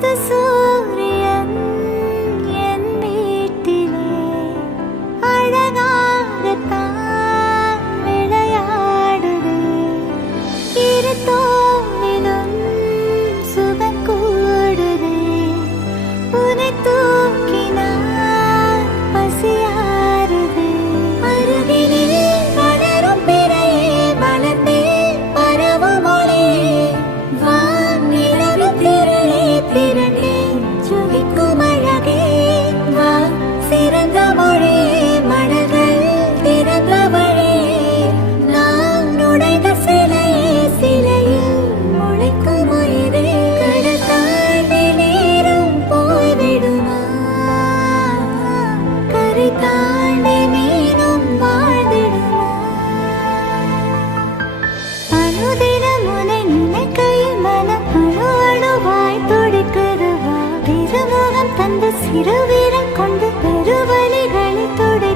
புது சூரியன் என் வீட்டிலே அழகாகத்தான் விளையாடுது. இரு தோளிலும் சுகம் கூடுது. உனை தூக்கினால் பசியாறுது. அருகினில் வளரும் பிறையே வளர்ந்தே பரவும் ஒளியே வானிலவின் திரளே திரளே ஜொலிக்கும் அழகே வா சிறந்த மொழியே மலர்கள் திறந்த வழியே நாம் நுழைந்த சிலையே சிலையில் முளைக்கும் உயிரே கடல் தாண்டி நேரம் போய்விடுமா கரை தாண்டி மீனும் வாழ்ந்திடுமா அனுதினம் உன்னை நினைக்கையில் மனம் அணு அணுவாய் துடிக்குது. வா திருமுகம் தந்த சிறு வீரம் கொண்டு பெருவழிகளை தொடு